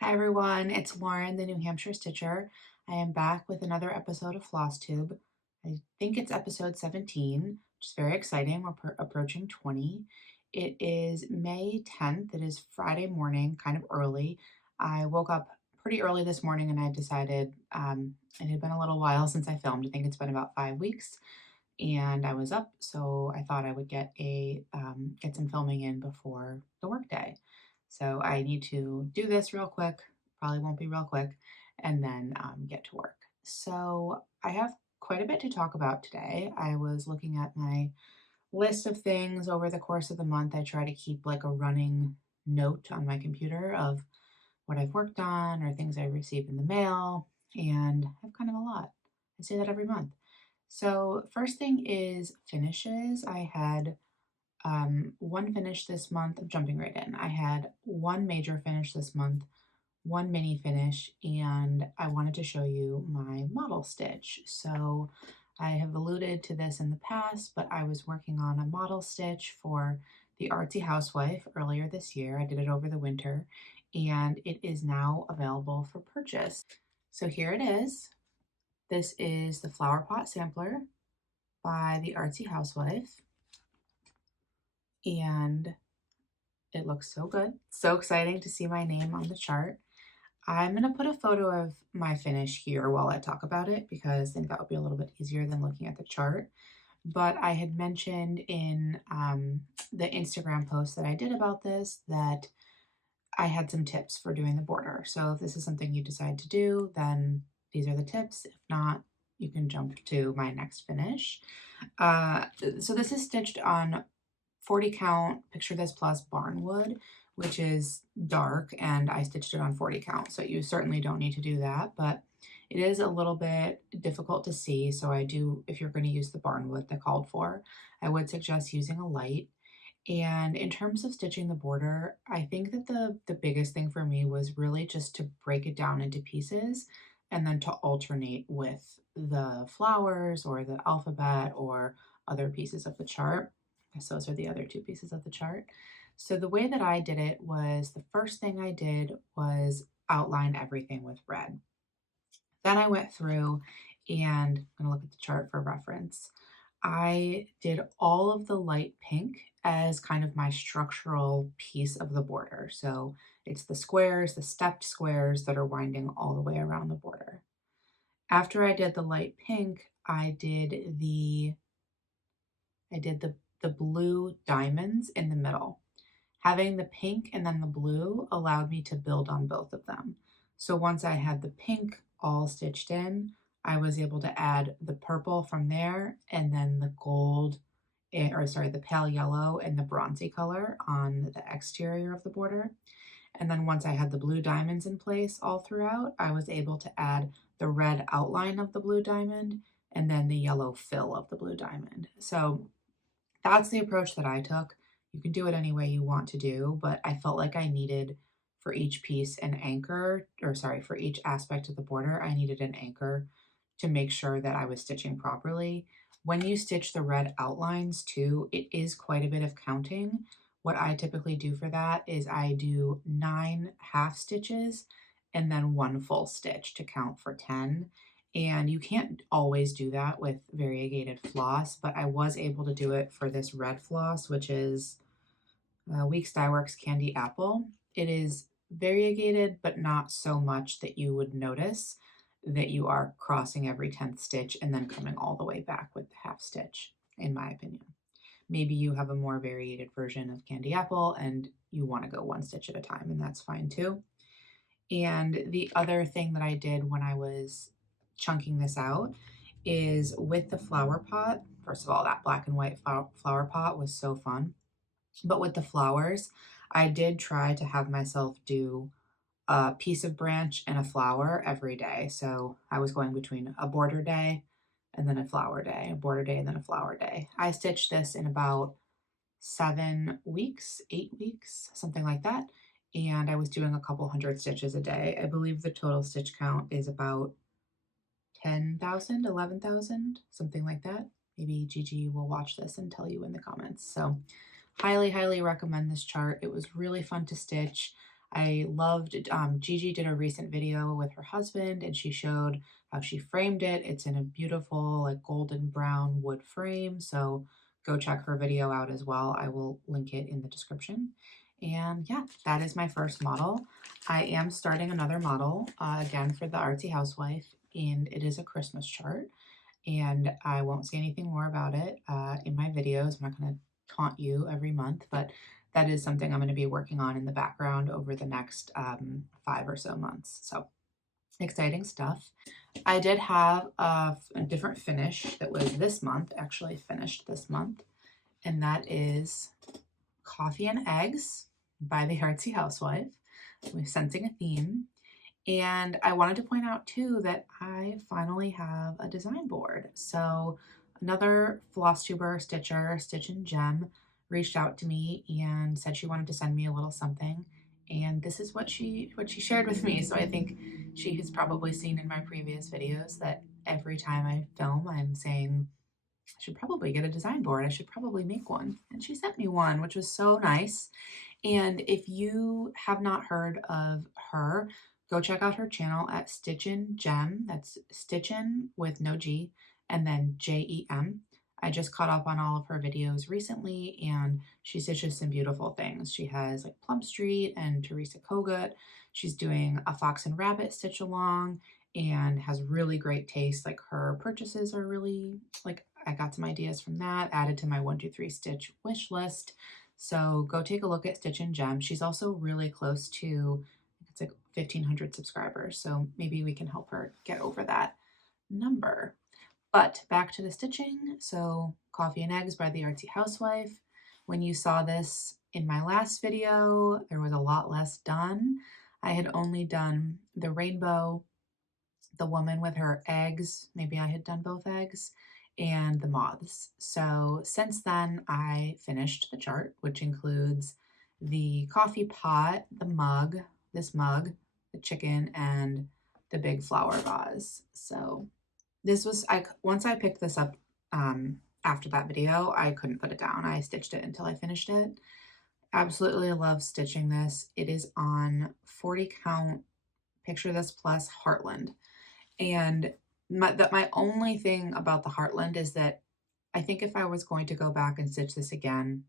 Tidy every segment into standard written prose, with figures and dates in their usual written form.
Hi everyone, it's Lauren, the New Hampshire Stitcher. I am back with another episode of Flosstube. I think it's episode 17, which is very exciting. We're approaching 20. It is May 10th. It is Friday morning, kind of early. I woke up pretty early this morning and I decided it had been a little while since I filmed. I think it's been about 5 weeks and I was up, so I thought I would get some filming in before the workday. So I need to do this real quick, probably won't be real quick, and then get to work. So I have quite a bit to talk about today. I was looking at my list of things over the course of the month. I try to keep like a running note on my computer of what I've worked on or things I received in the mail, and I have kind of a lot. I say that every month. So first thing is finishes. I had one finish this month. I'm jumping right in. I had one major finish this month, one mini finish, and I wanted to show you my model stitch. So I have alluded to this in the past, but I was working on a model stitch for the Artsy Housewife earlier this year. I did it over the winter, and it is now available for purchase. So here it is. This is the Flower Pot Sampler by the Artsy Housewife, and it looks so good. So exciting to see my name on the chart. I'm going to put a photo of my finish here while I talk about it because I think that would be a little bit easier than looking at the chart. But I had mentioned in the Instagram post that I did about this that I had some tips for doing the border. So if this is something you decide to do, then these are the tips. If not, you can jump to my next finish. So this is stitched on 40 count, picture this plus barnwood, which is dark, and I stitched it on 40 count. So you certainly don't need to do that, but it is a little bit difficult to see. So I do, if you're going to use the barnwood that called for, I would suggest using a light. And in terms of stitching the border, I think that the biggest thing for me was really just to break it down into pieces and then to alternate with the flowers or the alphabet or other pieces of the chart. I guess those are the other two pieces of the chart. So the way that I did it was the first thing I did was outline everything with red. Then I went through and I'm going to look at the chart for reference. I did all of the light pink as kind of my structural piece of the border. So it's the squares, the stepped squares that are winding all the way around the border. After I did the light pink, I did the blue diamonds in the middle. Having the pink and then the blue allowed me to build on both of them. So once I had the pink all stitched in, I was able to add the purple from there and then the gold, or sorry, the pale yellow and the bronzy color on the exterior of the border. And then once I had the blue diamonds in place all throughout, I was able to add the red outline of the blue diamond and then the yellow fill of the blue diamond. So that's the approach that I took. You can do it any way you want to do, but I felt like I needed for each piece an anchor, or sorry, for each aspect of the border, I needed an anchor to make sure that I was stitching properly. When you stitch the red outlines too, it is quite a bit of counting. What I typically do for that is I do 9 half stitches and then 1 full stitch to count for 10. And you can't always do that with variegated floss, but I was able to do it for this red floss, which is Weeks Dye Works Candy Apple. It is variegated, but not so much that you would notice that you are crossing every 10th stitch and then coming all the way back with the half stitch, in my opinion. Maybe you have a more variated version of Candy Apple and you want to go 1 stitch at a time, and that's fine too. And the other thing that I did when I was chunking this out is with the flower pot. First of all, that black and white flower pot was so fun. But with the flowers, I did try to have myself do a piece of branch and a flower every day. So I was going between a border day and then a flower day, a border day and then a flower day. I stitched this in about 7 weeks, 8 weeks, something like that. And I was doing a couple hundred stitches a day. I believe the total stitch count is about 10,000, 11,000, something like that. Maybe Gigi will watch this and tell you in the comments. So highly, highly recommend this chart. It was really fun to stitch. I loved, Gigi did a recent video with her husband and she showed how she framed it. It's in a beautiful like golden brown wood frame. So go check her video out as well. I will link it in the description. And yeah, that is my first model. I am starting another model again for the Artsy Housewife, and it is a Christmas chart. And I won't say anything more about it in my videos. I'm not going to taunt you every month, but that is something I'm going to be working on in the background over the next 5 or so months. So exciting stuff. I did have a different finish that was this month, actually finished this month, and that is Coffee and Eggs by the Artsy Housewife. We're sensing a theme. And I wanted to point out too that I finally have a design board. So another Flosstuber stitcher, Stitch and Gem, reached out to me and said she wanted to send me a little something. And this is what she shared with me. So I think she has probably seen in my previous videos that every time I film, I'm saying, I should probably get a design board. I should probably make one. And she sent me one, which was so nice. And if you have not heard of her, go check out her channel at Stitchin' Gem. That's Stitchin' with no G and then Jem. I just caught up on all of her videos recently and she stitches some beautiful things. She has like Plum Street and Teresa Kogut. She's doing a Fox and Rabbit stitch along and has really great taste. Like her purchases are really like, I got some ideas from that, added to my 123 stitch wish list. So go take a look at Stitch and Gem. She's also really close to, it's like 1,500 subscribers. So maybe we can help her get over that number. But back to the stitching. So Coffee and Eggs by the Artsy Housewife. When you saw this in my last video, there was a lot less done. I had only done the rainbow, the woman with her eggs. Maybe I had done both eggs, and the moths. So since then, I finished the chart, which includes the coffee pot, the mug, this mug, the chicken, and the big flower vase. So this was, once I picked this up after that video, I couldn't put it down. I stitched it until I finished it. Absolutely love stitching this. It is on 40 count, picture this plus Heartland. And my only thing about the Heartland is that I think if I was going to go back and stitch this again,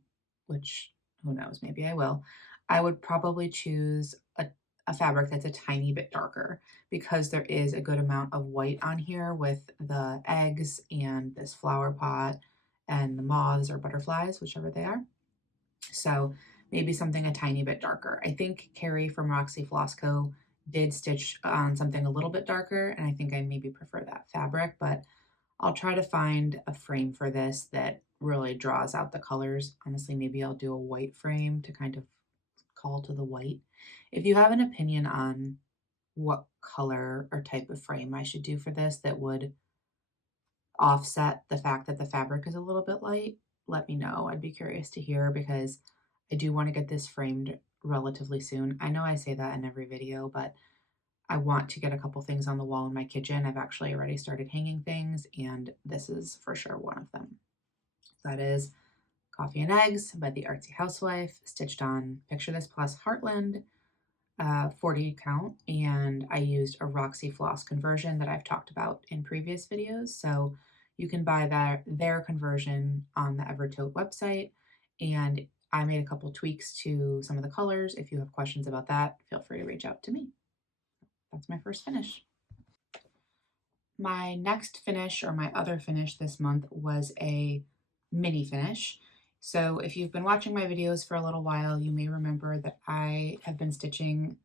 which who knows, maybe I will, I would probably choose a fabric that's a tiny bit darker because there is a good amount of white on here with the eggs and this flower pot and the moths or butterflies, whichever they are. So maybe something a tiny bit darker. I think Carrie from Roxy Floss Co. did stitch on something a little bit darker, and I think I maybe prefer that fabric, but I'll try to find a frame for this that really draws out the colors. Honestly, maybe I'll do a white frame to kind of call to the white. If you have an opinion on what color or type of frame I should do for this that would offset the fact that the fabric is a little bit light, let me know. I'd be curious to hear because I do want to get this framed relatively soon. I know I say that in every video, but I want to get a couple things on the wall in my kitchen. I've actually already started hanging things, and this is for sure one of them. That is Coffee and Eggs by the Artsy Housewife, stitched on Picture This Plus Heartland, 40 count, and I used a Roxy Floss conversion that I've talked about in previous videos, so you can buy their conversion on the Evertote website, and I made a couple tweaks to some of the colors. If you have questions about that, feel free to reach out to me. That's my first finish. My next finish, or my other finish this month, was a mini finish. So if you've been watching my videos for a little while, you may remember that I have been stitching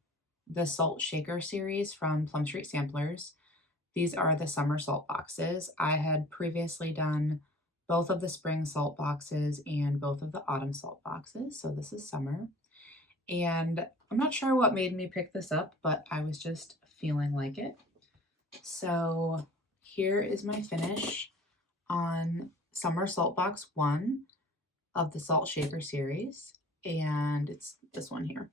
the Salt Shaker series from Plum Street Samplers. These are the summer salt boxes. I had previously done both of the spring salt boxes and both of the autumn salt boxes, so this is summer. And I'm not sure what made me pick this up, but I was just feeling like it. So here is my finish on Summer Salt Box 1 of the Salt Shaker series, and it's this one here.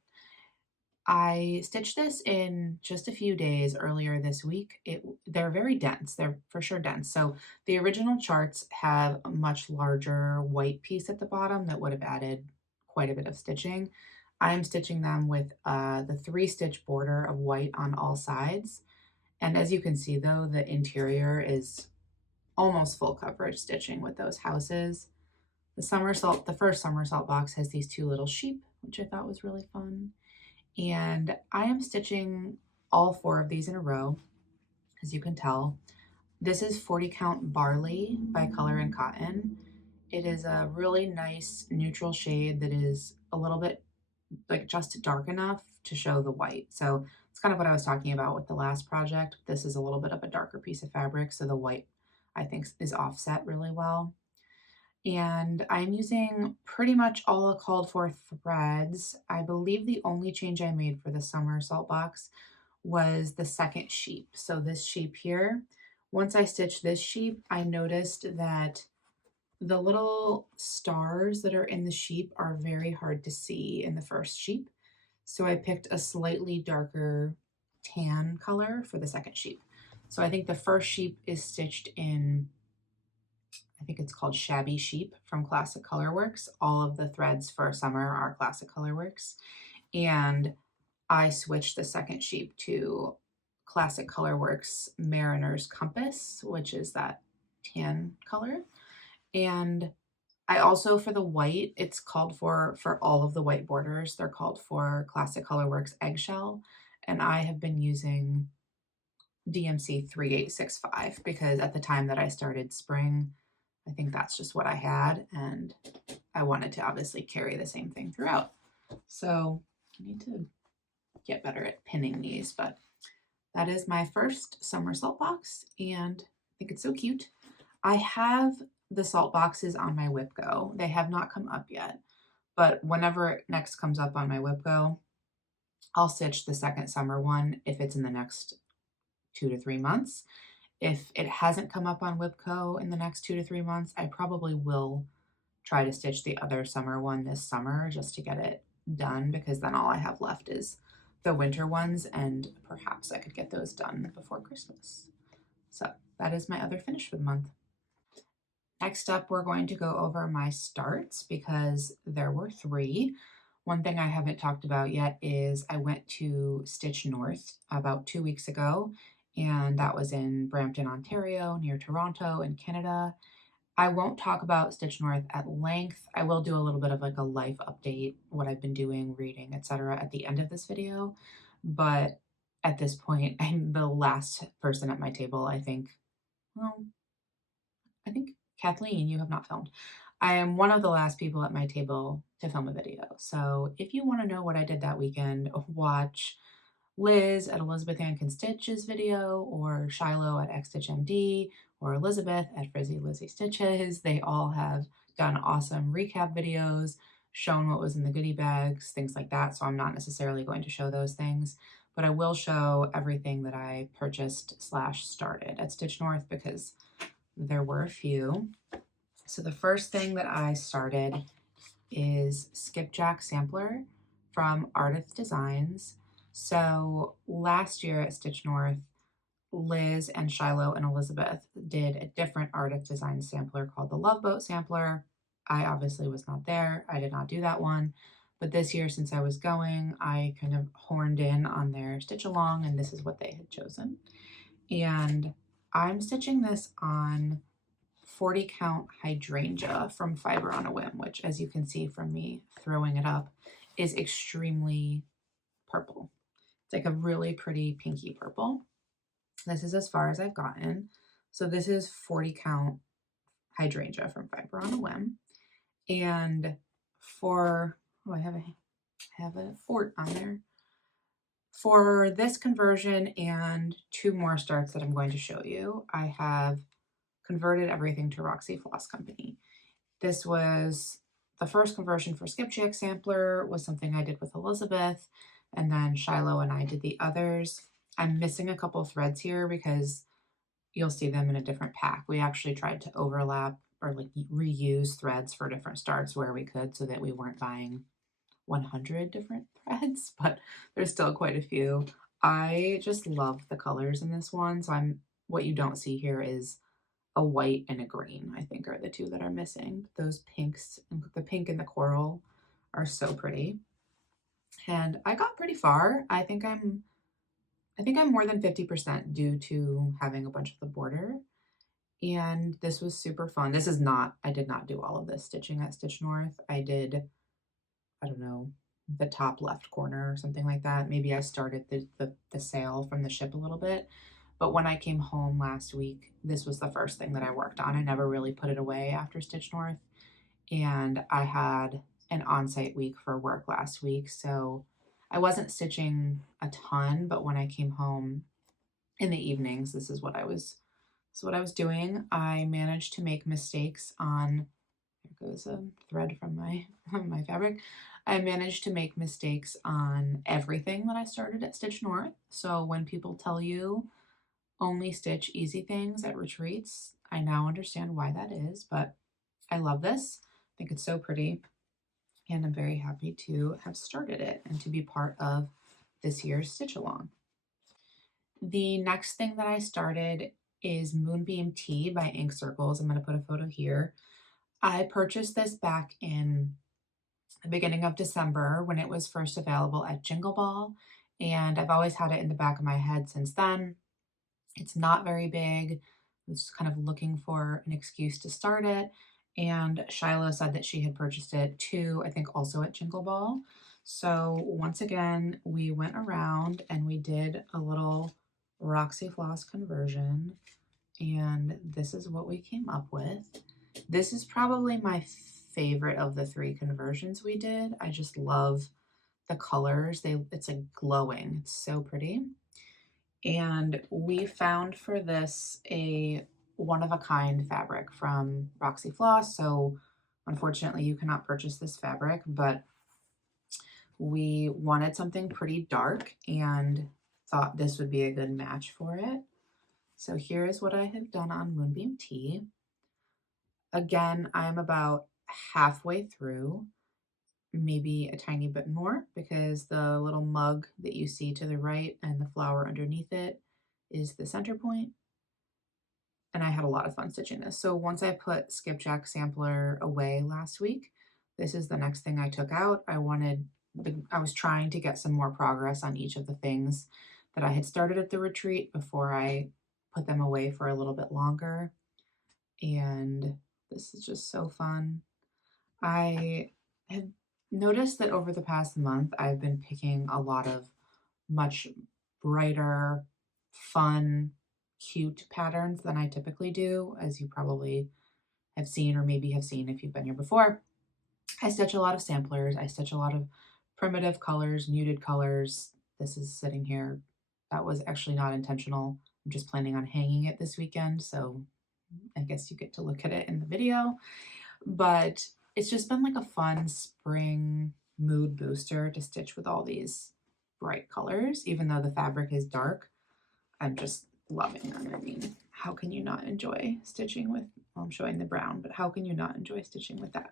I stitched this in just a few days earlier this week. They're very dense. They're for sure dense. So the original charts have a much larger white piece at the bottom that would have added quite a bit of stitching. I am stitching them with the 3-stitch border of white on all sides. And as you can see though, the interior is almost full coverage stitching with those houses. The first somersault box has these 2 little sheep, which I thought was really fun. And I am stitching all 4 of these in a row, as you can tell. This is 40 count barley by Color and Cotton. It is a really nice neutral shade that is a little bit like just dark enough to show the white. So it's kind of what I was talking about with the last project. This is a little bit of a darker piece of fabric, so the white I think is offset really well. And I'm using pretty much all the called for threads. I believe the only change I made for the somersault box was the second sheep. So this sheep here, once I stitched this sheep, I noticed that the little stars that are in the sheep are very hard to see in the first sheep. So I picked a slightly darker tan color for the second sheep. So I think the first sheep is stitched in, I think it's called Shabby Sheep from Classic Colorworks. All of the threads for summer are Classic Colorworks. And I switched the second sheep to Classic Colorworks Mariner's Compass, which is that tan color. And I also, for the white, it's called for all of the white borders, they're called for Classic Colorworks Eggshell. And I have been using DMC 3865 because at the time that I started spring, I think that's just what I had, and I wanted to obviously carry the same thing throughout. So I need to get better at pinning these, but that is my first somersault box, and I think it's so cute. I have the salt boxes on my WhipGo. They have not come up yet, but whenever it next comes up on my WhipGo, I'll stitch the second summer one if it's in the next 2 to 3 months. If it hasn't come up on WhipCo in the next 2 to 3 months, I probably will try to stitch the other summer one this summer just to get it done, because then all I have left is the winter ones, and perhaps I could get those done before Christmas. So that is my other finish for the month. Next up, we're going to go over my starts because there were 3. One thing I haven't talked about yet is I went to Stitch North about 2 weeks ago, and that was in Brampton, Ontario, near Toronto in Canada. I won't talk about Stitch North at length. I will do a little bit of like a life update, what I've been doing, reading, etc. at the end of this video. But at this point, I'm the last person at my table, I think. Well, I think Kathleen, you have not filmed. I am one of the last people at my table to film a video. So if you want to know what I did that weekend, watch Liz at Elizabeth Ann Can Stitches video, or Shiloh at XStitchMD, or Elizabeth at Frizzy Lizzy Stitches. They all have done awesome recap videos, shown what was in the goodie bags, things like that. So I'm not necessarily going to show those things, but I will show everything that I purchased / started at Stitch North because there were a few. So the first thing that I started is Skipjack Sampler from Artist Designs. So last year at Stitch North, Liz and Shiloh and Elizabeth did a different Artist Design sampler called the Love Boat Sampler. I obviously was not there. I did not do that one. But this year, since I was going, I kind of horned in on their stitch along, and this is what they had chosen. And I'm stitching this on 40 count hydrangea from Fiber on a Whim, which, as you can see from me throwing it up, is extremely purple. It's like a really pretty pinky purple. This is as far as I've gotten. So this is 40 count hydrangea from Fiber on a Whim. And for, oh, I have a fort on there. For this conversion and 2 more starts that I'm going to show you, I have converted everything to Roxy Floss Company. This was the first conversion for Skipjack Sampler, was something I did with Elizabeth, and then Shiloh and I did the others. I'm missing a couple threads here because you'll see them in a different pack. We actually tried to overlap or like reuse threads for different starts where we could so that we weren't buying 100 different threads, but there's still quite a few. I just love the colors in this one. So what you don't see here is a white and a green, I think, are the 2 that are missing. Those pinks, the pink and the coral, are so pretty. and I got pretty far. I think I'm more than 50% due to having a bunch of the border, and this was super fun. I did not do all of this stitching at Stitch North. I did, I don't know, the top left corner or something like that. Maybe I started the sail from the ship a little bit, but when I came home last week, this was the first thing that I worked on. I never really put it away after Stitch North, and I had an on-site week for work last week, so I wasn't stitching a ton, but when I came home in the evenings, this is what I was doing. I managed to make mistakes on, there goes a thread from my my fabric. I managed to make mistakes on everything that I started at Stitch North. So when people tell you only stitch easy things at retreats, I now understand why that is, but I love this. I think it's so pretty, and I'm very happy to have started it and to be part of this year's Stitch Along. The next thing that I started is Moonbeam Tea by Ink Circles. I'm going to put a photo here. I purchased this back in the beginning of December when it was first available at Jingle Ball, and I've always had it in the back of my head since then. It's not very big. I was kind of looking for an excuse to start it, and Shiloh said that she had purchased it too, I think also at Jingle Ball. So once again, we went around and we did a little Roxy Floss conversion, and this is what we came up with. This is probably my favorite of the 3 conversions we did. I just love the colors. It's like glowing. It's so pretty. And we found for this a one-of-a-kind fabric from Roxy Floss. So unfortunately you cannot purchase this fabric, but we wanted something pretty dark and thought this would be a good match for it. So here is what I have done on Moonbeam Tea. Again, I'm about halfway through, maybe a tiny bit more, because the little mug that you see to the right and the flower underneath it is the center point. And I had a lot of fun stitching this. So once I put Skipjack Sampler away last week, this is the next thing I took out. I was trying to get some more progress on each of the things that I had started at the retreat before I put them away for a little bit longer. And this is just so fun. I have noticed that over the past month, I've been picking a lot of much brighter, fun, cute patterns than I typically do, as you probably have seen or maybe have seen if you've been here before. I stitch a lot of samplers. I stitch a lot of primitive colors, muted colors. This is sitting here. That was actually not intentional. I'm just planning on hanging it this weekend, so I guess you get to look at it in the video. But it's just been like a fun spring mood booster to stitch with all these bright colors, even though the fabric is dark. I'm just loving them. I mean, how can you not enjoy stitching with, well, I'm showing the brown, but how can you not enjoy stitching with that?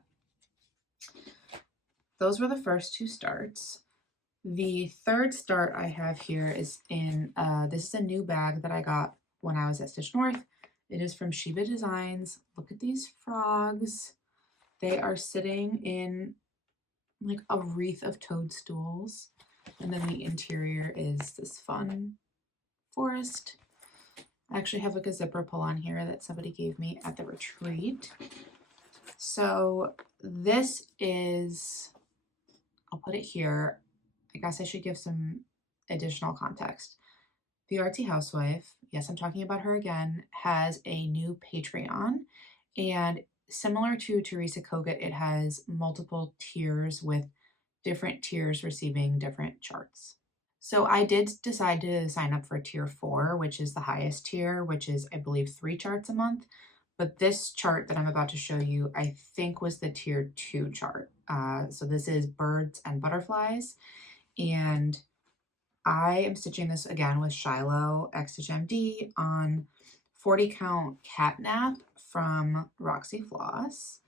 Those were the first 2 starts. The third start I have here is in, this is a new bag that I got when I was at Stitch North. It is from Shiba Designs. Look at these frogs. They are sitting in like a wreath of toadstools. And then the interior is this fun forest. I actually have like a zipper pull on here that somebody gave me at the retreat. So this is, I'll put it here. I guess I should give some additional context. The Artsy Housewife, yes, I'm talking about her again, has a new Patreon, and similar to Teresa Kogut, it has multiple tiers with different tiers receiving different charts. So I did decide to sign up for tier 4, which is the highest tier, which is, I believe, 3 charts a month. But this chart that I'm about to show you, I think was the tier 2 chart. So this is birds and butterflies. And I am stitching this again with Shiloh X Stitch MD on 40 count Catnap from Roxy Floss.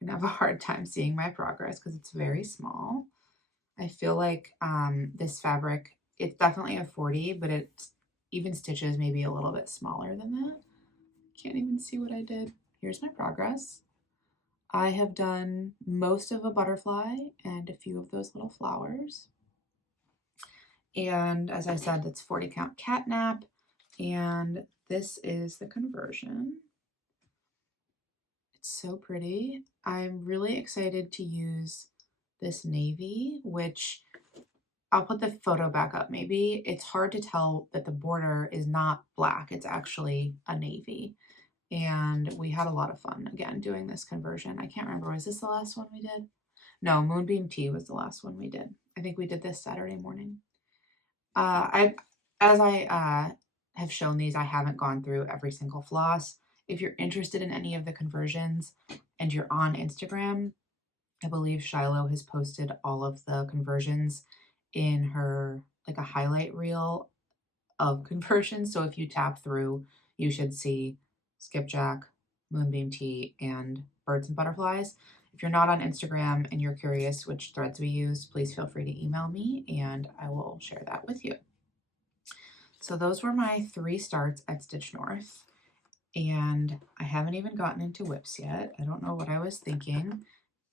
I'm gonna have a hard time seeing my progress because it's very small. I feel like this fabric, it's definitely a 40, but it even stitches maybe a little bit smaller than that. Can't even see what I did. Here's my progress. I have done most of a butterfly and a few of those little flowers. And as I said, that's 40 count catnap. And this is the conversion. It's so pretty. I'm really excited to use this navy, which I'll put the photo back up maybe. It's hard to tell that the border is not black. It's actually a navy. And we had a lot of fun, again, doing this conversion. I can't remember, was this the last one we did? No, Moonbeam Tea was the last one we did. I think we did this Saturday morning. As I have shown these, I haven't gone through every single floss. If you're interested in any of the conversions and you're on Instagram, I believe Shiloh has posted all of the conversions in her, like a highlight reel of conversions. So if you tap through, you should see skipjack, moonbeam tea, and birds and butterflies. If you're not on Instagram and you're curious which threads we use, please feel free to email me and I will share that with you. So those were my 3 starts at Stitch North, and I haven't even gotten into whips yet. I don't know what I was thinking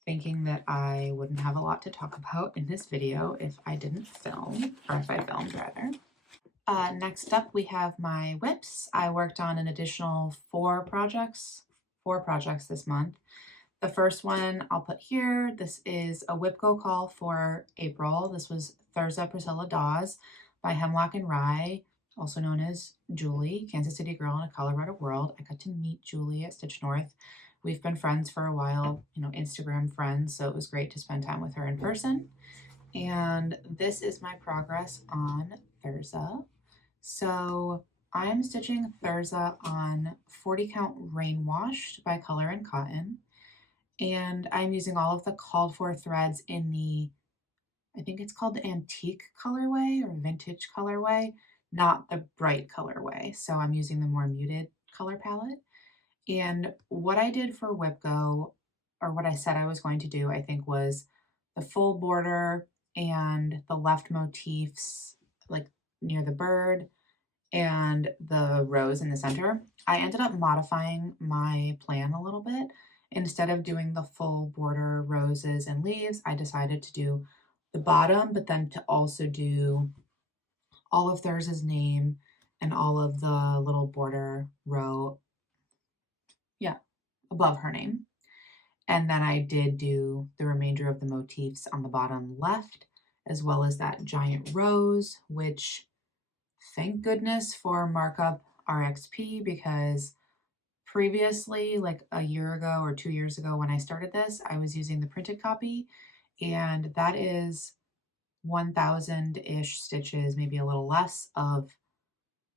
that I wouldn't have a lot to talk about in this video if I didn't film, or if I filmed rather. Next up, we have my whips. I worked on an additional 4 projects this month. The first one I'll put here. This is a whip go call for April. This was Thurza Priscilla Dawes by Hemlock and Rye, also known as Julie, Kansas City Girl in a Colorado World. I got to meet Julie at Stitch North. We've been friends for a while, you know, Instagram friends, so it was great to spend time with her in person. And this is my progress on Thurza. So I'm stitching Thurza on 40 count rain washed by Color and Cotton. And I'm using all of the called for threads in the, I think it's called the antique colorway or vintage colorway, not the bright colorway. So I'm using the more muted color palette. And what I did for Whip Go, or what I said I was going to do, I think was the full border and the left motifs, like near the bird and the rose in the center. I ended up modifying my plan a little bit. Instead of doing the full border roses and leaves, I decided to do the bottom, but then to also do all of Thurza's name and all of the little border row, above her name. And then I did do the remainder of the motifs on the bottom left, as well as that giant rose, which thank goodness for Markup RXP, because previously, like a year ago or 2 years ago when I started this, I was using the printed copy, and that is 1,000-ish stitches, maybe a little less, of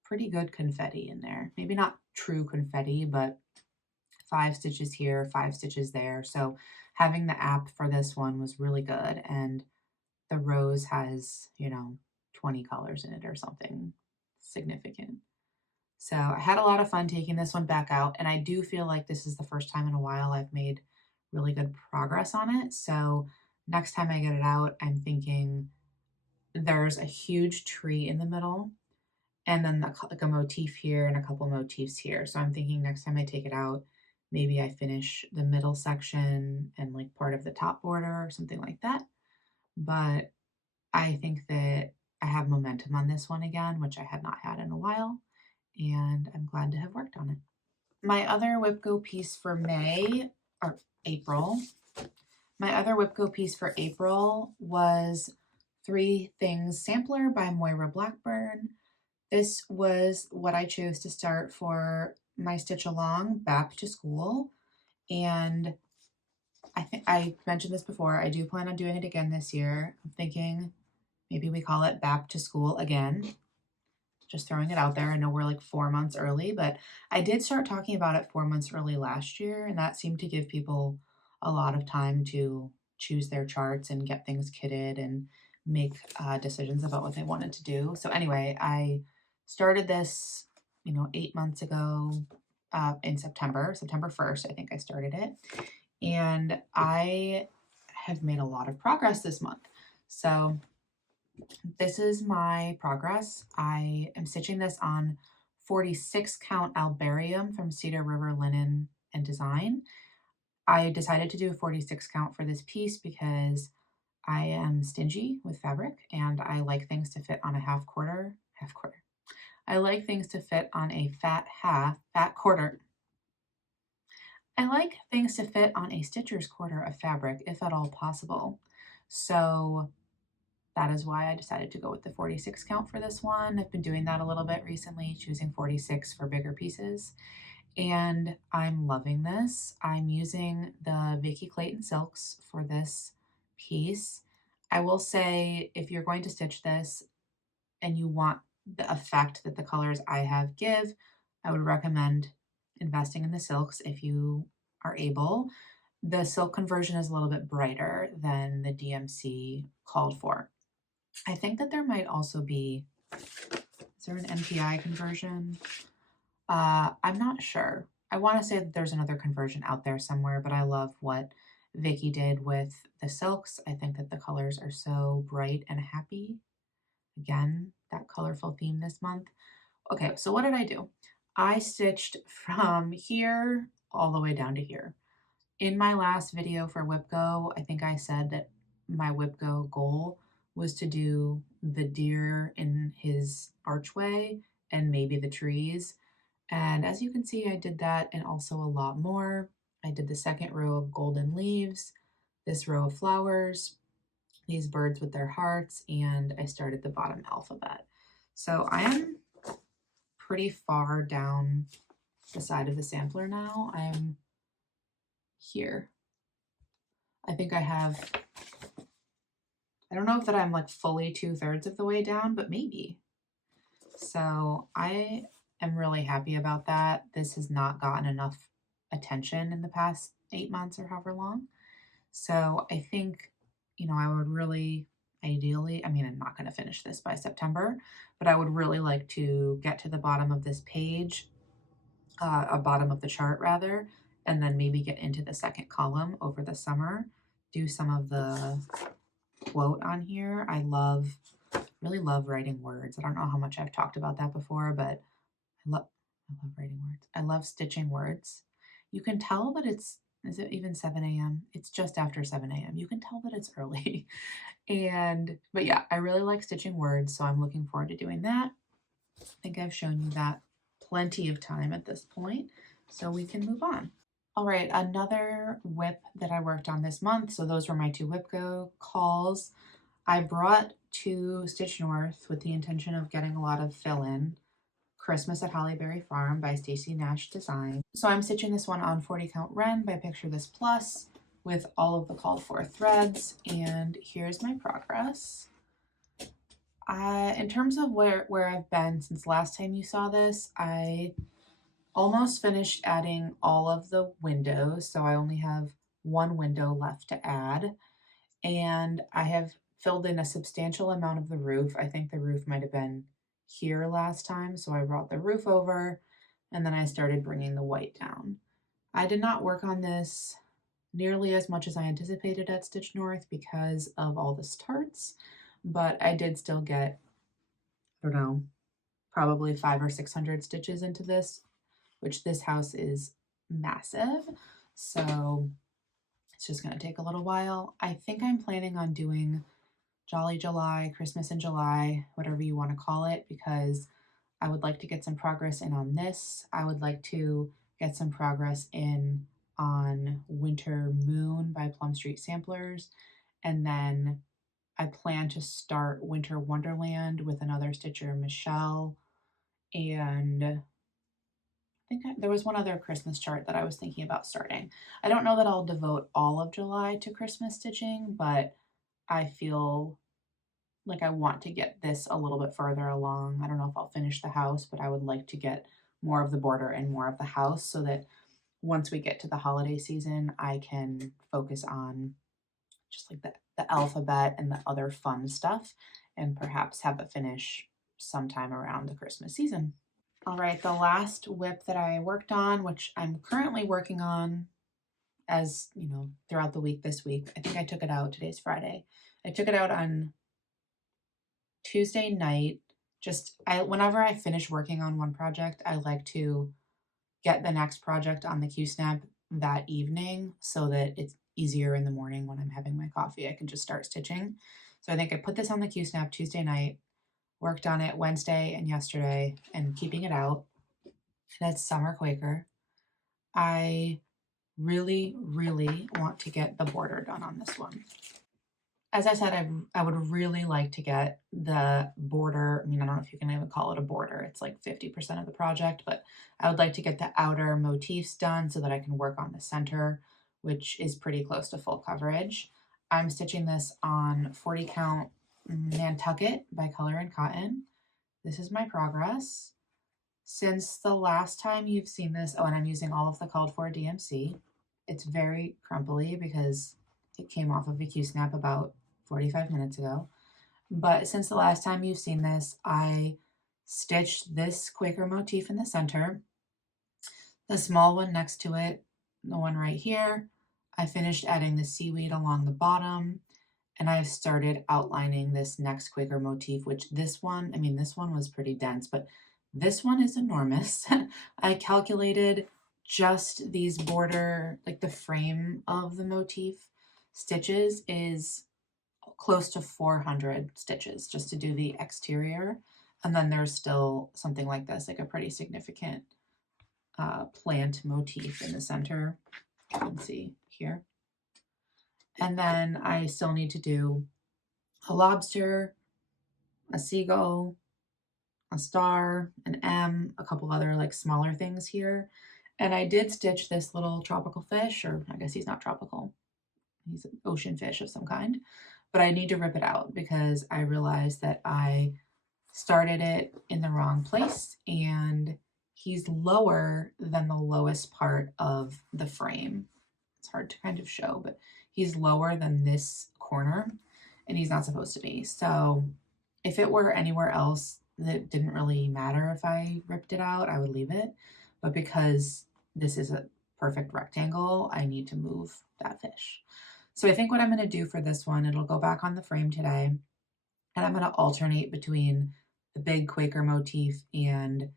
pretty good confetti in there. Maybe not true confetti, but 5 stitches here, 5 stitches there. So having the app for this one was really good. And the rose has, 20 colors in it or something significant. So I had a lot of fun taking this one back out. And I do feel like this is the first time in a while I've made really good progress on it. So next time I get it out, I'm thinking there's a huge tree in the middle, and then like a motif here and a couple motifs here. So I'm thinking next time I take it out, maybe I finish the middle section and like part of the top border or something like that. But I think that I have momentum on this one again, which I had not had in a while, and I'm glad to have worked on it. My other Whip Go piece for April. My other Whip Go piece for April was 3 Things Sampler by Moira Blackburn. This was what I chose to start for my Stitch Along back to school. And I think I mentioned this before, I do plan on doing it again this year. I'm thinking maybe we call it Back to School again. Just throwing it out there. I know we're like 4 months early, but I did start talking about it 4 months early last year, and that seemed to give people a lot of time to choose their charts and get things kitted and make decisions about what they wanted to do. So anyway, I started this, 8 months ago in September 1st, I think I started it. And I have made a lot of progress this month. So this is my progress. I am stitching this on 46 count Albarium from Cedar River Linen and Design. I decided to do a 46 count for this piece because I am stingy with fabric and I like things to fit on a half quarter. I like things to fit on a fat quarter. I like things to fit on a stitcher's quarter of fabric, if at all possible. So that is why I decided to go with the 46 count for this one. I've been doing that a little bit recently, choosing 46 for bigger pieces. And I'm loving this. I'm using the Vicky Clayton silks for this piece. I will say, if you're going to stitch this and you want the effect that the colors I have give, I would recommend investing in the silks if you are able. The silk conversion is a little bit brighter than the DMC called for. I think that there might also be, is there an MPI conversion? I'm not sure. I want to say that there's another conversion out there somewhere, but I love what Vicky did with the silks. I think that the colors are so bright and happy. Again, that colorful theme this month. Okay, so what did I do? I stitched from here all the way down to here. In my last video for WhipGo, I think I said that my WhipGo goal was to do the deer in his archway and maybe the trees. And as you can see, I did that and also a lot more. I did the second row of golden leaves, this row of flowers, these birds with their hearts, and I started the bottom alphabet. So I am pretty far down the side of the sampler now. I'm here. I think I have, I don't know if that I'm like fully 2/3 of the way down, but maybe. So I am really happy about that. This has not gotten enough attention in the past 8 months or however long. So I think, you know, I would really ideally, I mean, I'm not going to finish this by September, but I would really like to get to the bottom of this page, bottom of the chart rather, and then maybe get into the second column over the summer, do some of the quote on here. I really love writing words. I don't know how much I've talked about that before, but I love writing words. I love stitching words. You can tell that it's, is it even 7 a.m.? It's just after 7 a.m. You can tell that it's early. But yeah, I really like stitching words, so I'm looking forward to doing that. I think I've shown you that plenty of time at this point, so we can move on. All right, another WIP that I worked on this month. So those were my 2 WhipGo calls. I brought to Stitch North with the intention of getting a lot of fill-in. Christmas at Hollyberry Farm by Stacey Nash Design. So I'm stitching this one on 40 count Ren by Picture This Plus with all of the called for threads, and here's my progress. In terms of where I've been since last time you saw this, I almost finished adding all of the windows, so I only have 1 window left to add, and I have filled in a substantial amount of the roof. I think the roof might have been here last time, so I brought the roof over and then I started bringing the white down. I did not work on this nearly as much as I anticipated at Stitch North because of all the starts, but I did still get, I don't know, probably 500 or 600 stitches into this, which this house is massive, so it's just going to take a little while. I think I'm planning on doing Jolly July, Christmas in July, whatever you want to call it, because I would like to get some progress in on this. I would like to get some progress in on Winter Moon by Plum Street Samplers, and then I plan to start Winter Wonderland with another stitcher, Michelle, and I think there was one other Christmas chart that I was thinking about starting. I don't know that I'll devote all of July to Christmas stitching, but I feel like I want to get this a little bit further along. I don't know if I'll finish the house, but I would like to get more of the border and more of the house so that once we get to the holiday season, I can focus on just like the alphabet and the other fun stuff and perhaps have it finish sometime around the Christmas season. All right, the last WIP that I worked on, which I'm currently working on as, you know, throughout the week this week. I think I took it out, today's Friday. I took it out on Tuesday night. Whenever I finish working on one project, I like to get the next project on the QSnap that evening so that it's easier in the morning when I'm having my coffee. I can just start stitching. So I think I put this on the Q-snap Tuesday night, worked on it Wednesday and yesterday, and keeping it out. That's Summer Quaker. I really, really want to get the border done on this one. As I said, I would really like to get the border. I mean, I don't know if you can even call it a border. It's like 50% of the project, but I would like to get the outer motifs done so that I can work on the center, which is pretty close to full coverage. I'm stitching this on 40 count Nantucket by Color and Cotton. This is my progress. Since the last time you've seen this, oh, and I'm using all of the called for DMC. It's very crumply because it came off of a Q-snap about 45 minutes ago. But since the last time you've seen this, I stitched this Quaker motif in the center, the small one next to it, the one right here. I finished adding the seaweed along the bottom, and I've started outlining this next Quaker motif, which this one was pretty dense, but this one is enormous. I calculated just these border, like the frame of the motif stitches is close to 400 stitches just to do the exterior. And then there's still something like this, like a pretty significant plant motif in the center. You can see here. And then I still need to do a lobster, a seagull, a star, an M, a couple other like smaller things here. And I did stitch this little tropical fish, or I guess he's not tropical. He's an ocean fish of some kind. But I need to rip it out because I realized that I started it in the wrong place and he's lower than the lowest part of the frame. It's hard to kind of show, but he's lower than this corner and he's not supposed to be. So if it were anywhere else, it didn't really matter if I ripped it out, I would leave it. But because this is a perfect rectangle, I need to move that fish. So I think what I'm going to do for this one, it'll go back on the frame today, and I'm going to alternate between the big Quaker motif and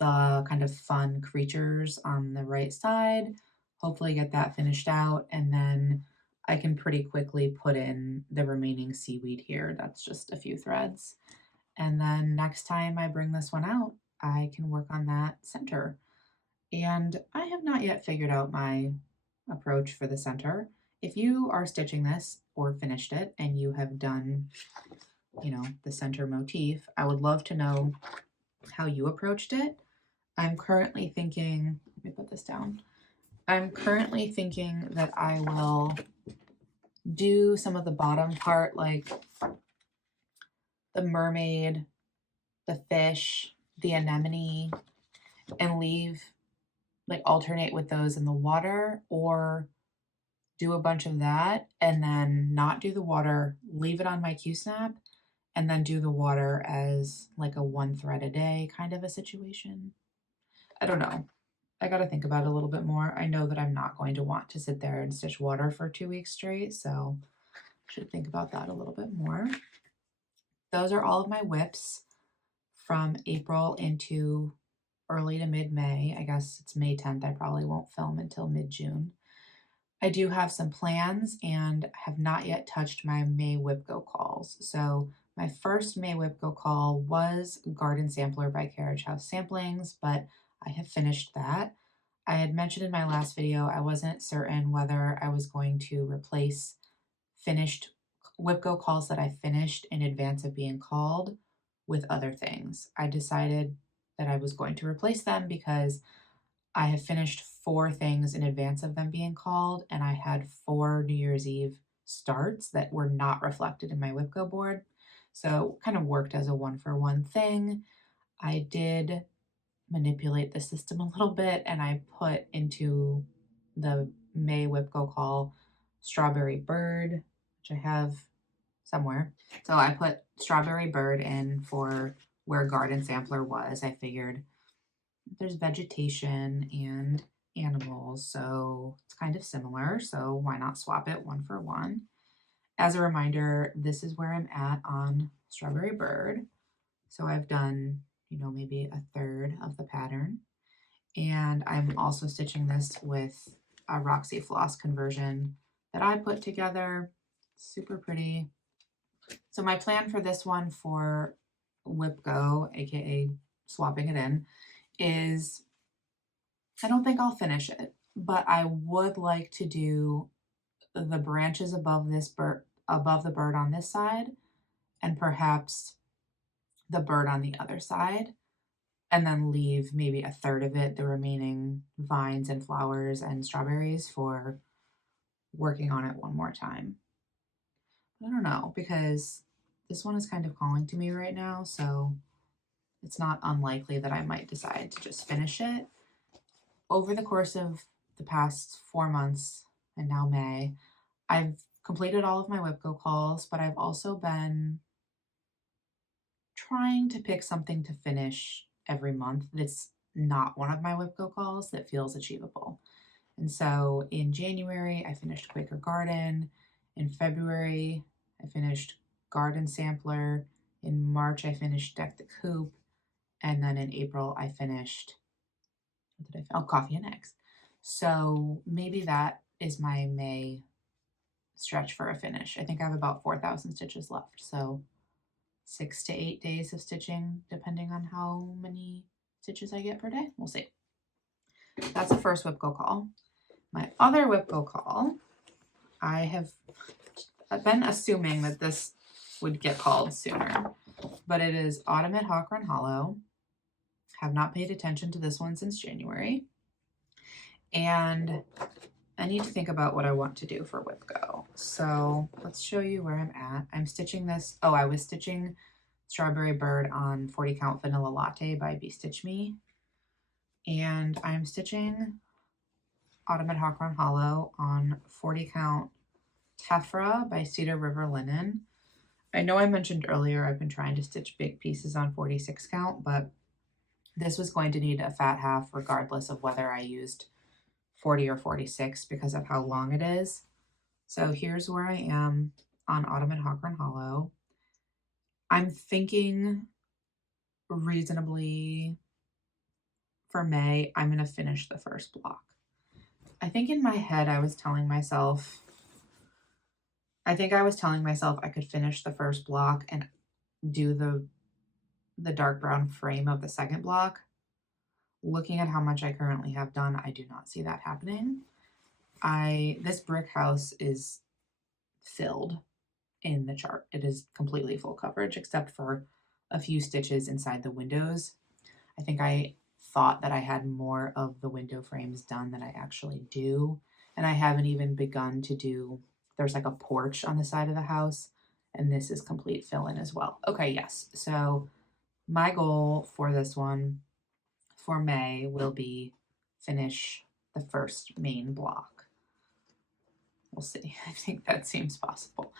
the kind of fun creatures on the right side. Hopefully get that finished out, and then I can pretty quickly put in the remaining seaweed here. That's just a few threads. And then next time I bring this one out, I can work on that center. And I have not yet figured out my approach for the center. If you are stitching this or finished it and you have done, the center motif, I would love to know how you approached it. I'm currently thinking, let me put this down. I'm currently thinking that I will do some of the bottom part, like the mermaid, the fish, the anemone, and alternate with those in the water, or do a bunch of that and then not do the water, leave it on my Q-snap, and then do the water as like a 1 thread a day kind of a situation. I don't know. I got to think about it a little bit more. I know that I'm not going to want to sit there and stitch water for 2 weeks straight, so I should think about that a little bit more. Those are all of my whips from April into early to mid-May. I guess it's May 10th. I probably won't film until mid-June. I do have some plans and have not yet touched my May whip go calls. So my first May whip go call was Garden Sampler by Carriage House Samplings, but I have finished that. I had mentioned in my last video I wasn't certain whether I was going to replace finished whip go calls that I finished in advance of being called with other things. I decided that I was going to replace them because I have finished 4 things in advance of them being called, and I had 4 New Year's Eve starts that were not reflected in my WIPGO board. So it kind of worked as a 1-for-1 thing. I did manipulate the system a little bit, and I put into the May WIPGO call Strawberry Bird, which I have somewhere. So I put Strawberry Bird in for where Garden Sampler was. I figured there's vegetation and animals, so it's kind of similar, so why not swap it 1-for-1? As a reminder, this is where I'm at on Strawberry Bird. So I've done, maybe a third of the pattern, and I'm also stitching this with a Roxy Floss conversion that I put together. Super pretty. So my plan for this one for Whip Go, aka swapping it in, is I don't think I'll finish it, but I would like to do the branches above this bird, above the bird on this side, and perhaps the bird on the other side, and then leave maybe a third of it, the remaining vines and flowers and strawberries, for working on it one more time. I don't know, because this one is kind of calling to me right now, so it's not unlikely that I might decide to just finish it. Over the course of the past 4 months and now May, I've completed all of my WIPCO calls, but I've also been trying to pick something to finish every month that's not one of my WIPCO calls that feels achievable. And so in January, I finished Quaker Garden. In February, I finished Garden Sampler. In March, I finished Deck the Coop. And then in April, I finished, Coffee and Eggs. So maybe that is my May stretch for a finish. I think I have about 4,000 stitches left. So 6 to 8 days of stitching, depending on how many stitches I get per day. We'll see. That's the first WIPCO call. My other WIPCO call, I've been assuming that this would get called sooner, but it is Autumn at Hawk Run Hollow. Have not paid attention to this one since January. And I need to think about what I want to do for WIPCO. So let's show you where I'm at. I'm stitching this. Oh, I was stitching Strawberry Bird on 40 Count Vanilla Latte by Be Stitch Me. And I'm stitching Autumn at Hawk Run Hollow on 40 Count Tephra by Cedar River Linen. I know I mentioned earlier I've been trying to stitch big pieces on 46 count, but this was going to need a fat half regardless of whether I used 40 or 46 because of how long it is. So here's where I am on Autumn at Hawk Run Hollow. I'm thinking reasonably for May, I'm going to finish the first block. I think in my head I was telling myself I could finish the first block and do the dark brown frame of the second block. Looking at how much I currently have done, I do not see that happening. This brick house is filled in the chart. It is completely full coverage except for a few stitches inside the windows. I think I thought that I had more of the window frames done than I actually do. And I haven't even begun to do, there's like a porch on the side of the house, and this is complete fill-in as well. Okay, yes. So my goal for this one for May will be finish the first main block. We'll see. I think that seems possible.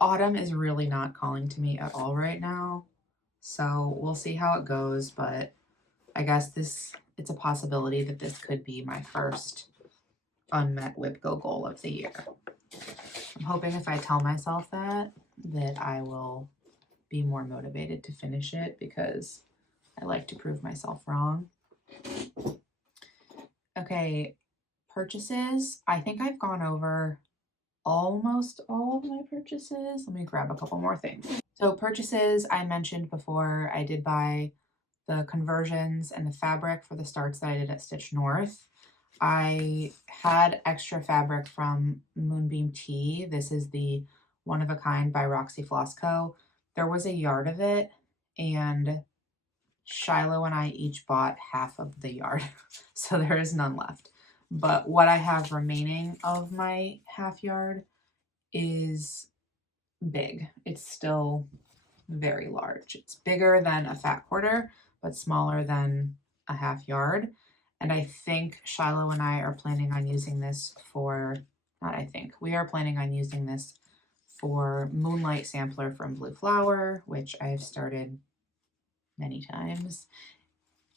Autumn is really not calling to me at all right now. So we'll see how it goes, but I guess it's a possibility that this could be my first unmet WIPCO goal of the year. I'm hoping if I tell myself that I will be more motivated to finish it because I like to prove myself wrong. Okay, purchases. I think I've gone over almost all of my purchases. Let me grab a couple more things. So purchases, I mentioned before, I did buy the conversions and the fabric for the starts that I did at Stitch North. I had extra fabric from Moonbeam Tea. This is the One of a Kind by Roxy Floss Co. There was a yard of it, and Shiloh and I each bought half of the yard, so there is none left. But what I have remaining of my half yard is big. It's still very large. It's bigger than a fat quarter, but smaller than a half yard. And I think Shiloh and I are planning on using this for, we are planning on using this for Moonlight Sampler from Blue Flower, which I've started many times.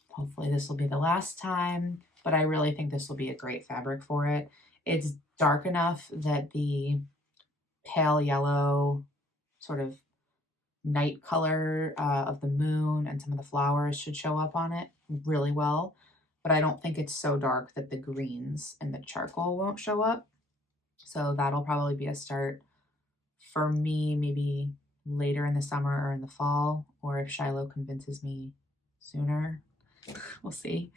Hopefully this will be the last time, but I really think this will be a great fabric for it. It's dark enough that the pale yellow sort of night color of the moon and some of the flowers should show up on it really well, but I don't think it's so dark that the greens and the charcoal won't show up. So that'll probably be a start for me, maybe later in the summer or in the fall, or if Shiloh convinces me sooner, we'll see.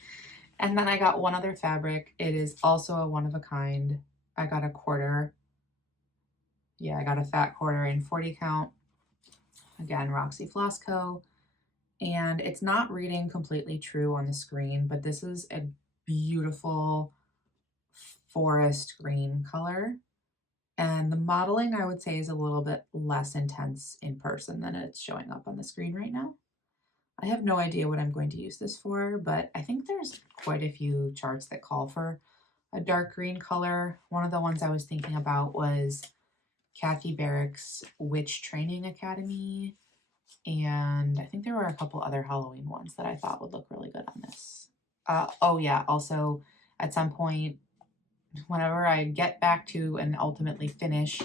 And then I got one other fabric. It is also a one of a kind. I got a quarter. Yeah, I got a fat quarter in 40 count. Again, Roxy Floss Co. And it's not reading completely true on the screen, but this is a beautiful forest green color. And the modeling, I would say, is a little bit less intense in person than it's showing up on the screen right now. I have no idea what I'm going to use this for, but I think there's quite a few charts that call for a dark green color. One of the ones I was thinking about was Kathy Barrick's Witch Training Academy, and I think there were a couple other Halloween ones that I thought would look really good on this. Oh yeah, also at some point, whenever I get back to and ultimately finish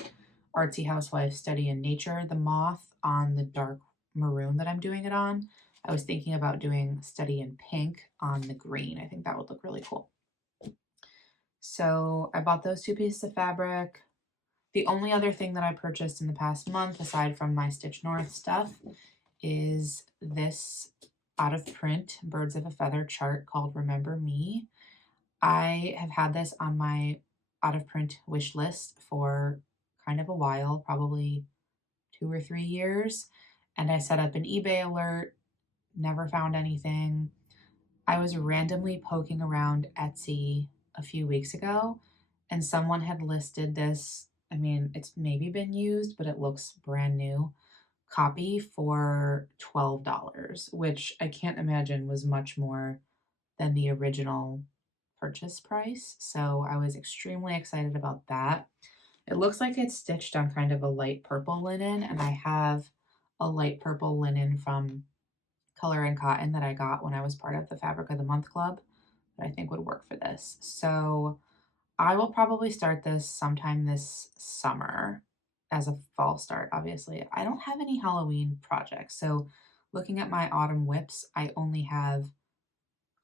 Artsy Housewife Study in Nature, the moth on the dark maroon that I'm doing it on, I was thinking about doing Study in Pink on the green. I think that would look really cool. So I bought those two pieces of fabric. The only other thing that I purchased in the past month, aside from my Stitch North stuff, is this out of print Birds of a Feather chart called Remember Me. I have had this on my out of print wish list for kind of a while, probably 2 or 3 years. And I set up an eBay alert, never found anything. I was randomly poking around Etsy a few weeks ago and someone had listed this. I mean, it's maybe been used, but it looks brand new copy for $12, which I can't imagine was much more than the original purchase price. So I was extremely excited about that. It looks like it's stitched on kind of a light purple linen, and I have a light purple linen from Color and Cotton that I got when I was part of the Fabric of the Month Club that I think would work for this. So I will probably start this sometime this summer as a fall start, obviously. I don't have any Halloween projects. So looking at my autumn whips, I only have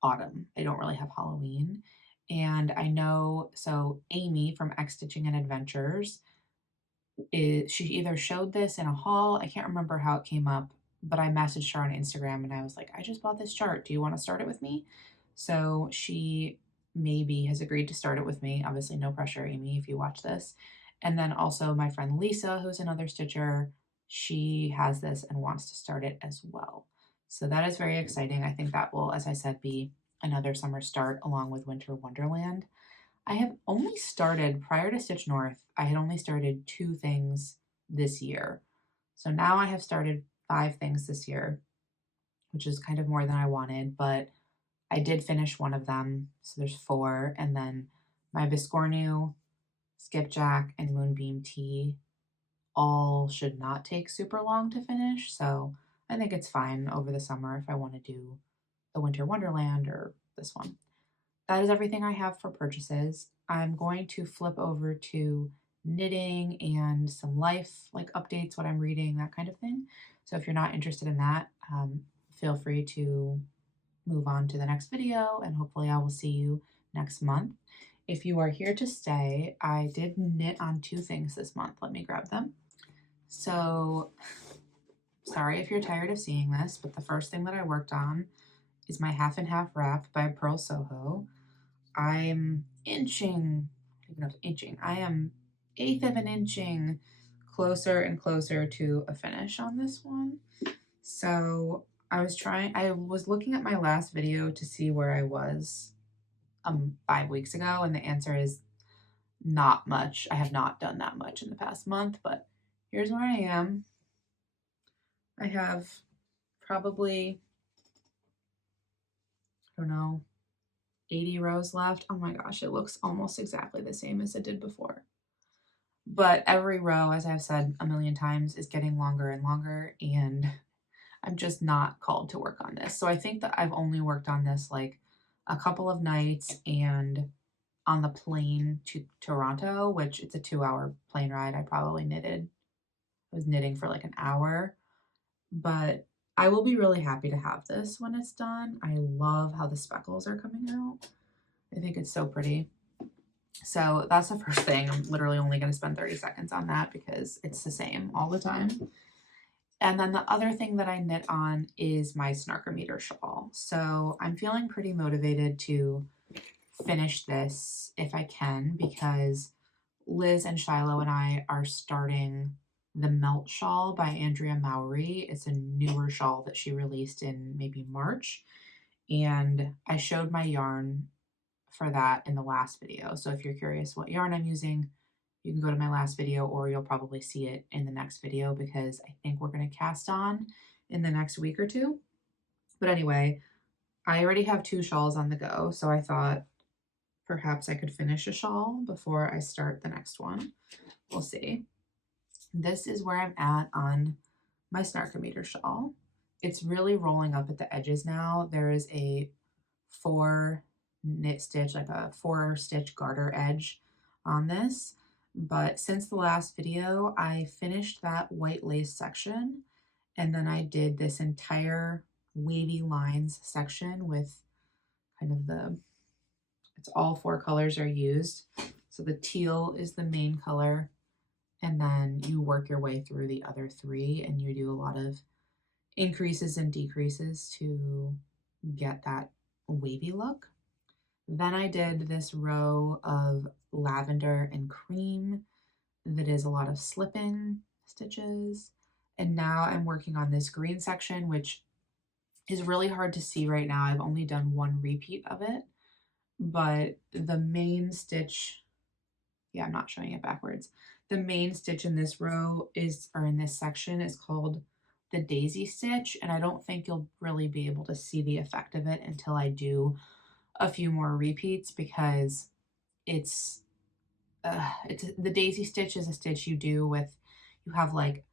autumn. I don't really have Halloween. And I know, so Amy from X Stitching and Adventures, she either showed this in a haul, I can't remember how it came up, but I messaged her on Instagram and I was like, I just bought this chart. Do you want to start it with me? So she maybe has agreed to start it with me. Obviously, no pressure, Amy, if you watch this. And then also my friend Lisa, who's another stitcher, she has this and wants to start it as well. So that is very exciting. I think that will, as I said, be another summer start along with Winter Wonderland. I have only started, prior to Stitch North, I had only started 2 things this year. So now I have started 5 things this year, which is kind of more than I wanted, but I did finish one of them. So there's 4. And then my Biscornu, Skipjack, and Moonbeam Tea all should not take super long to finish. So I think it's fine over the summer if I want to do the Winter Wonderland or this one. That is everything I have for purchases. I'm going to flip over to knitting and some life, like updates, what I'm reading, that kind of thing. So if you're not interested in that, feel free to move on to the next video and hopefully I will see you next month. If you are here to stay, I did knit on 2 things this month. Let me grab them. So sorry if you're tired of seeing this, but the first thing that I worked on is my half and half wrap by Pearl Soho. I'm inching, I am 1/8 of an inching closer and closer to a finish on this one. So I was looking at my last video to see where I was 5 weeks ago, and the answer is not much. I have not done that much in the past month, but here's where I am. I have probably, I don't know, 80 rows left. Oh my gosh, it looks almost exactly the same as it did before. But every row, as I've said a million times, is getting longer and longer, and I'm just not called to work on this. So I think that I've only worked on this like a couple of nights and on the plane to Toronto, which it's a 2-hour plane ride. I was knitting for like an hour, but I will be really happy to have this when it's done. I love how the speckles are coming out. I think it's so pretty. So that's the first thing. I'm literally only going to spend 30 seconds on that because it's the same all the time. And then the other thing that I knit on is my Snarkometer shawl. So I'm feeling pretty motivated to finish this if I can, because Liz and Shiloh and I are starting the Melt Shawl by Andrea Mowry. It's a newer shawl that she released in maybe March. And I showed my yarn for that in the last video. So if you're curious what yarn I'm using, you can go to my last video, or you'll probably see it in the next video because I think we're going to cast on in the next week or two. But anyway, I already have 2 shawls on the go, so I thought perhaps I could finish a shawl before I start the next one. We'll see. This is where I'm at on my Snarkometer shawl. It's really rolling up at the edges now. There is a 4 knit stitch, like a 4 stitch garter edge on this. But since the last video, I finished that white lace section, and then I did this entire wavy lines section with kind of it's all 4 colors are used. So the teal is the main color, and then you work your way through the other 3, and you do a lot of increases and decreases to get that wavy look. Then I did this row of lavender and cream that is a lot of slipping stitches. And now I'm working on this green section, which is really hard to see right now. I've only done 1 repeat of it, but the main stitch, yeah, I'm not showing it backwards. The main stitch in this row or in this section is called the daisy stitch. And I don't think you'll really be able to see the effect of it until I do a few more repeats, because it's the daisy stitch is a stitch you do with, you have like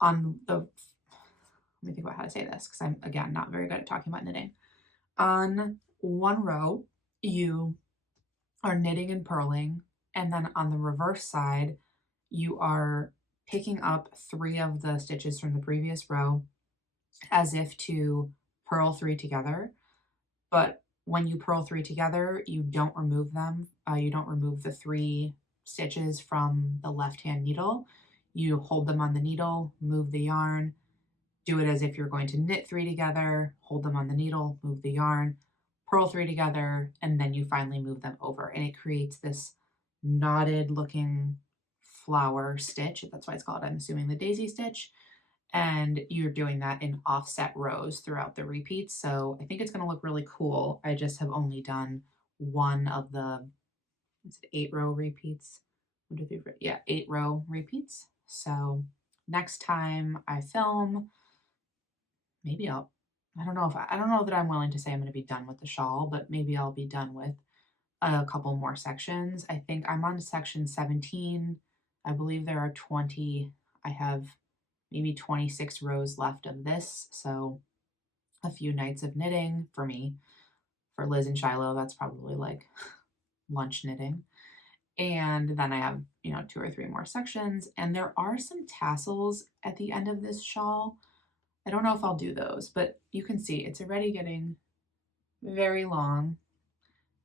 on the, let me think about how to say this because I'm, again, not very good at talking about knitting. On one row, you are knitting and purling, and then on the reverse side, you are picking up 3 of the stitches from the previous row as if to purl 3 together. But when you purl 3 together, you don't remove them. You don't remove the 3 stitches from the left-hand needle. You hold them on the needle, move the yarn, do it as if you're going to knit 3 together, hold them on the needle, move the yarn, purl 3 together, and then you finally move them over. And it creates this knotted looking flower stitch. That's why it's called, I'm assuming, the daisy stitch. And you're doing that in offset rows throughout the repeats. So I think it's going to look really cool. I just have only done 1 of the 8-row repeats. 1, 2, 3, 4, yeah, 8-row repeats. So next time I film, maybe I don't know that I'm willing to say I'm going to be done with the shawl, but maybe I'll be done with a couple more sections. I think I'm on section 17. I believe there are 20. I have maybe 26 rows left of this, so a few nights of knitting for me. For Liz and Shiloh, that's probably like lunch knitting. And then I have, 2 or 3 more sections, and there are some tassels at the end of this shawl. I don't know if I'll do those, but you can see it's already getting very long,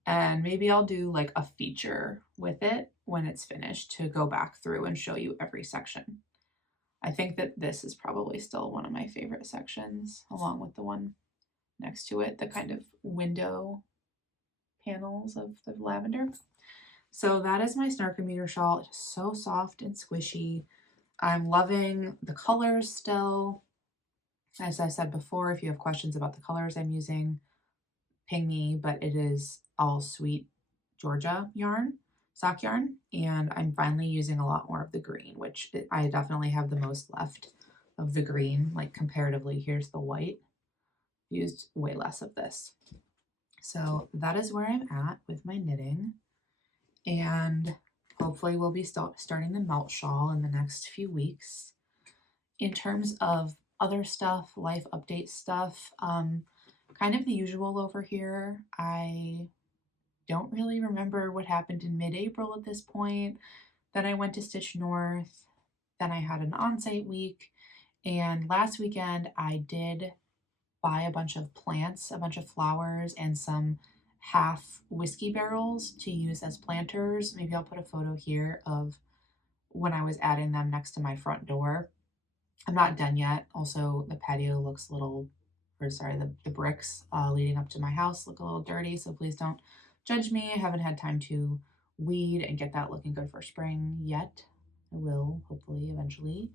and maybe I'll do like a feature with it when it's finished to go back through and show you every section. I think that this is probably still one of my favorite sections, along with the one next to it, the kind of window panels of the lavender. So that is my Snarkometer shawl. It's so soft and squishy. I'm loving the colors still. As I said before, if you have questions about the colors I'm using, ping me, but it is all Sweet Georgia yarn, sock yarn, and I'm finally using a lot more of the green, which I definitely have the most left of the green, like comparatively. Here's the white. Used way less of this. So that is where I'm at with my knitting, and hopefully we'll be starting the melt shawl in the next few weeks. In terms of other stuff, life update stuff, kind of the usual over here. I don't really remember what happened in mid-April at this point. Then I went to Stitch North. Then I had an on-site week. And last weekend I did buy a bunch of plants, a bunch of flowers, and some half whiskey barrels to use as planters. Maybe I'll put a photo here of when I was adding them next to my front door. I'm not done yet. Also, the patio looks a little, or sorry, the bricks leading up to my house look a little dirty, so please don't judge me. I haven't had time to weed and get that looking good for spring yet. I will, hopefully, eventually.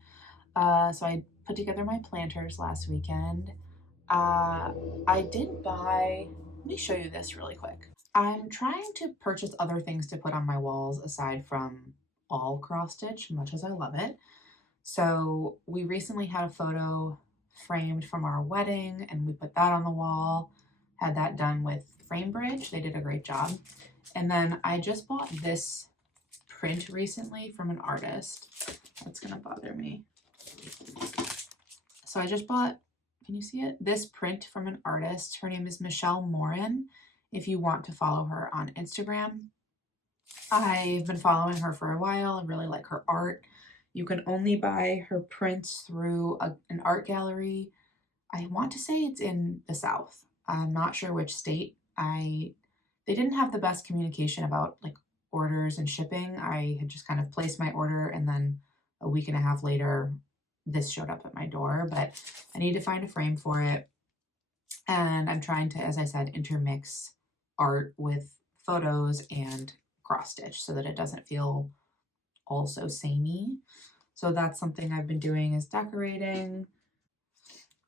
So I put together my planters last weekend. I did buy, let me show you this really quick. I'm trying to purchase other things to put on my walls aside from all cross stitch, much as I love it. So we recently had a photo framed from our wedding and we put that on the wall, had that done with Frame Bridge. They did a great job. And then I just bought this print recently from an artist. That's gonna bother me. So I just bought, can you see it? This print from an artist. Her name is Michelle Morin. If you want to follow her on Instagram, I've been following her for a while. I really like her art. You can only buy her prints through an art gallery. I want to say it's in the South. I'm not sure which state. They didn't have the best communication about like orders and shipping. I had just kind of placed my order and then a week and a half later, this showed up at my door, but I need to find a frame for it. And I'm trying to, as I said, intermix art with photos and cross stitch so that it doesn't feel all so samey. So that's something I've been doing, is decorating.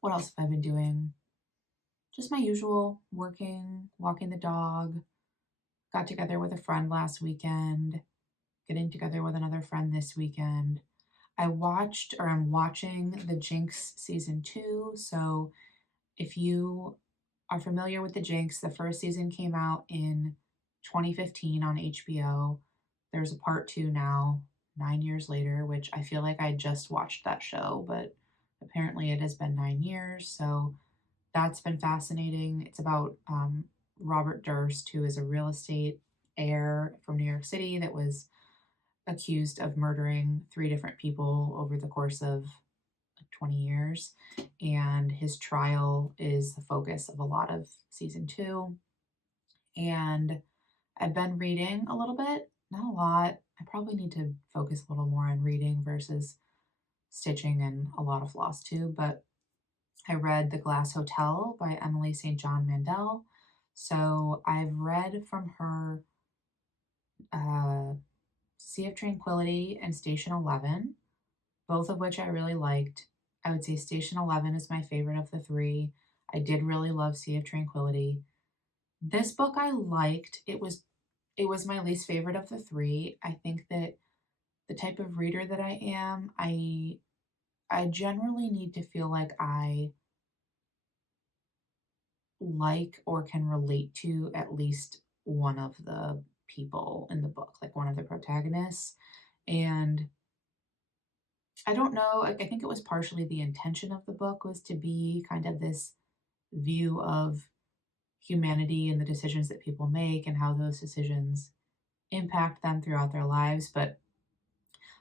What else have I been doing? Just my usual, working, walking the dog. Got together with a friend last weekend, getting together with another friend this weekend. I'm watching the Jinx season 2. So if you are familiar with the Jinx, the first season came out in 2015 on HBO. There's a part 2 now, 9 years later, which I feel like I just watched that show, but apparently it has been 9 years. So that's been fascinating. It's about Robert Durst, who is a real estate heir from New York City that was accused of murdering 3 different people over the course of 20 years. And his trial is the focus of a lot of season 2. And I've been reading a little bit, not a lot. I probably need to focus a little more on reading versus stitching and a lot of Flosstube, but I read The Glass Hotel by Emily St. John Mandel. So I've read from her Sea of Tranquility and Station 11, both of which I really liked. I would say Station 11 is my favorite of the 3. I did really love Sea of Tranquility. This book I liked. It was my least favorite of the 3. I think that the type of reader that I am, I generally need to feel like I like or can relate to at least one of the people in the book, like one of the protagonists. And I don't know, I think it was partially the intention of the book was to be kind of this view of humanity and the decisions that people make and how those decisions impact them throughout their lives. But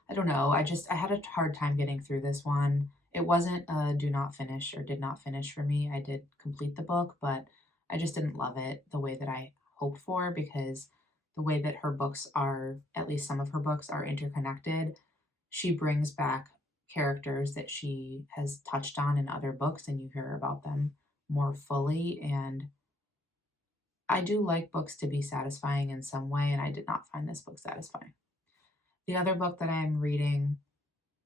I don't know, I had a hard time getting through this one. It wasn't a do not finish or did not finish for me. I did complete the book, but I just didn't love it the way that I hoped for, because the way that her books are, at least some of her books, are interconnected. She brings back characters that she has touched on in other books and you hear about them more fully. And I do like books to be satisfying in some way, and I did not find this book satisfying. The other book that I'm reading,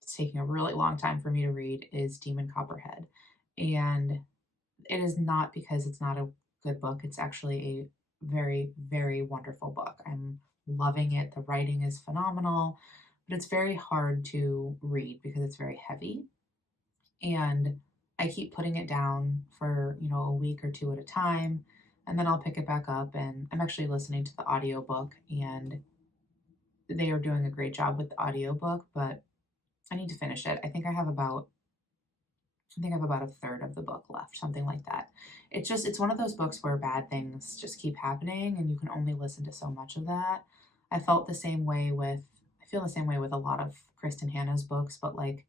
it's taking a really long time for me to read, is Demon Copperhead. And it is not because it's not a good book. It's actually a very, very wonderful book. I'm loving it. The writing is phenomenal, but it's very hard to read because it's very heavy. And I keep putting it down for, a week or 2 at a time, and then I'll pick it back up. And I'm actually listening to the audiobook, and they are doing a great job with the audiobook, but I need to finish it. I think I have about a third of the book left, something like that. It's one of those books where bad things just keep happening and you can only listen to so much of that. I feel the same way with a lot of Kristen Hanna's books, but like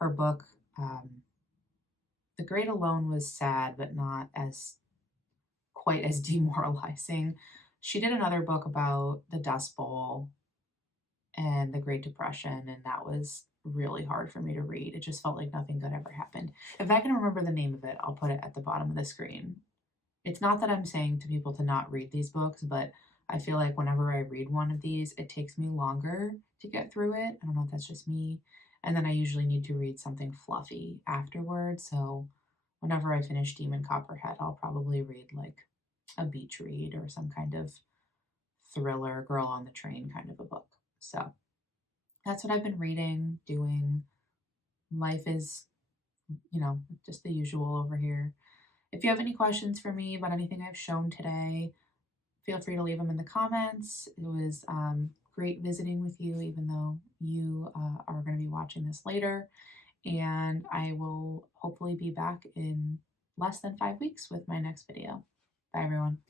her book, The Great Alone, was sad, but not as quite as demoralizing. She did another book about the Dust Bowl and the Great Depression, and that was really hard for me to read. It just felt like nothing good ever happened. If I can remember the name of it, I'll put it at the bottom of the screen. It's not that I'm saying to people to not read these books, but I feel like whenever I read one of these, it takes me longer to get through it. I don't know if that's just me. And then I usually need to read something fluffy afterwards. So whenever I finish Demon Copperhead, I'll probably read like a beach read or some kind of thriller, girl on the train kind of a book. So that's what I've been reading, doing. Life is, just the usual over here. If you have any questions for me about anything I've shown today, feel free to leave them in the comments. It was great visiting with you, even though you are going to be watching this later. And I will hopefully be back in less than 5 weeks with my next video. Bye, everyone.